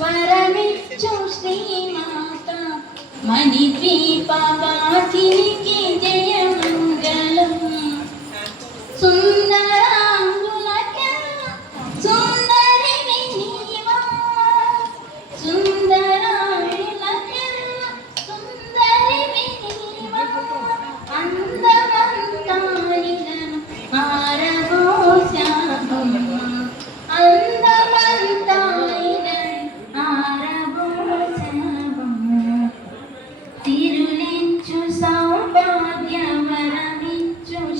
వరమిచ్చు శ్రీమాత మణిద్వీపవాసినికి జయమంగళం. సుందరాంగులకెల్ల సుందరివి నీవమ్మ, సుందరాంగులకెల్ల సుందరివి నీవమ్మ. అందమంతాయిలను ఆరబోశావమ్మ, అందమంతాయిలను ఆరబోశావమ్మ. తిరులిచ్చు సౌభాగ్యవరమిచ్చు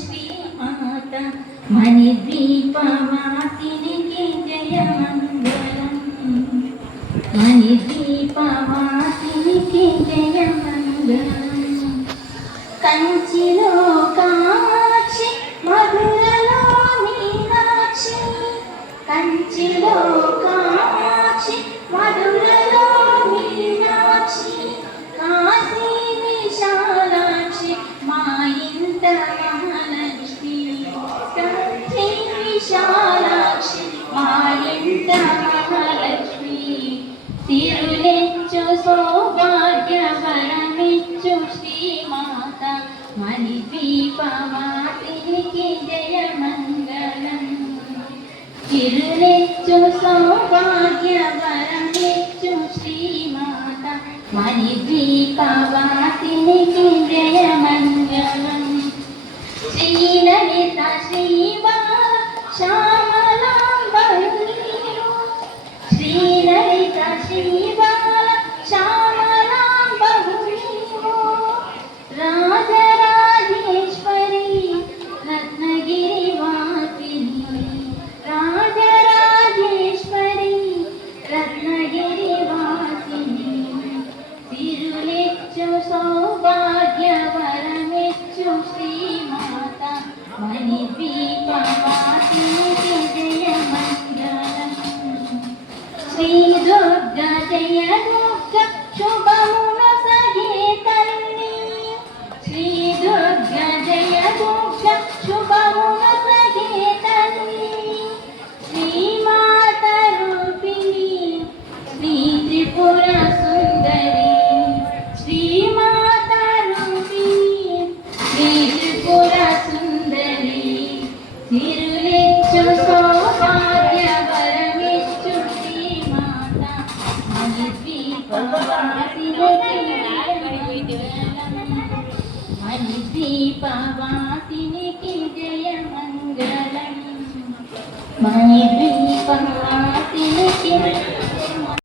శ్రీమాత మణిద్వీపవాసినికి జయమంగళం, మణిద్వీపవాసినికి జయమంగళం. కంచిలో కామాక్షి మధురలో మీనాక్షి, కంచిలో కామాక్షి మధురలో మీనాక్షి. కాశీ విశాలాక్షి మా ఇంట మహాలక్ష్మి, కాశీ విశాలాక్షి మా ఇంట మహాలక్ష్మి. తిరులెచ్చు సౌభాగ్యవరమిచ్చు శ్రీమాత మణిద్వీపవాసినికి జయమంగళం. తిరులెచ్చు సౌభాగ్యవరమిచ్చు శ్రీమాత మణిద్వీపవాసినికి జయమంగళం. శ్రీలలిత శ్రీబాల శ్యామలాంబరు నీవు, శ్రీలలిత శ్రీబాల శ్యామలాంబరు నీవు. రాజరాజేశ్వరి రత్నగిరి వాసిని, రాజరాజేశ్వరి రత్నగిరి వాసిని. తిరులెచ్చు సౌభాగ్యవరమిచ్చు శ్రీమాత మణిద్వీపవాసినికి జయమంగళం. శ్రీ దుర్గ జయ దుర్గ శుభమున సగే తల్లి, శ్రీ దుర్గ జయ దుర్గ శుభమున సగే తల్లి. శ్రీమాత రూపిణి శ్రీ త్రిపుర సుందరి, శ్రీమాత రూపిణి శ్రీ త్రిపుర సుందరి. తిరులెచ్చు సౌభాగ్యవరమిచ్చు శ్రీమాత మణిద్వీపవాసినికి జయమంగళం, మణిద్వీపవాసినికి